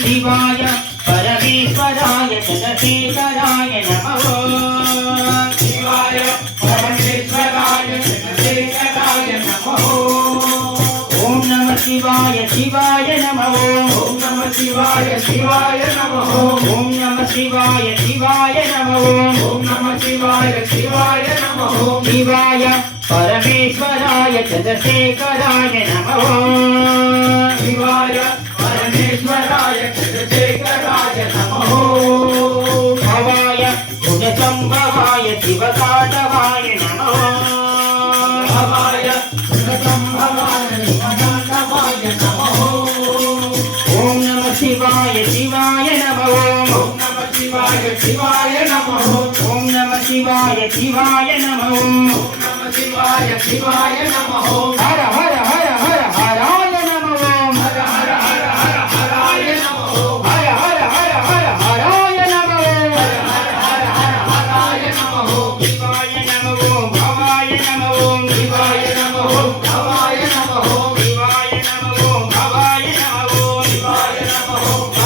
शिवाय परमेश्वराय चन्द्रशेखराय नमः शिवाय परमेश्वराय चन्द्रशेखराय नमः ॐ नमः शिवाय शिवाय नमः ॐ नमः शिवाय शिवाय नमः ॐ नमः शिवाय शिवाय नमः ॐ नमः शिवाय शिवाय नमः शिवाय परमेश्वराय चन्द्रशेखराय नमः शिवाय परमेश्वराय चन्द्रशेखराय नमः भवाय गुणसम्भवाय शिवताण्डवाय नमः भवाय गुणसम्भवाय शिवताण्डवाय नमः ॐ नमः शिवाय शिवाय नमः ॐ नमः शिवाय शिवाय नमः ॐ नमः शिवाय शिवाय नमः ॐ नमः शिवाय शिवाय नमः हर हर हर हर हराय नमः हर हर हर हर हराय नमः हर हर हर हर हराय नमः हर हर हर हर हराय नमः शिवाय नमः भवाय नमः शिवाय नमः भवाय नमः शिवाय नमः भवाय नमः शिवाय नमः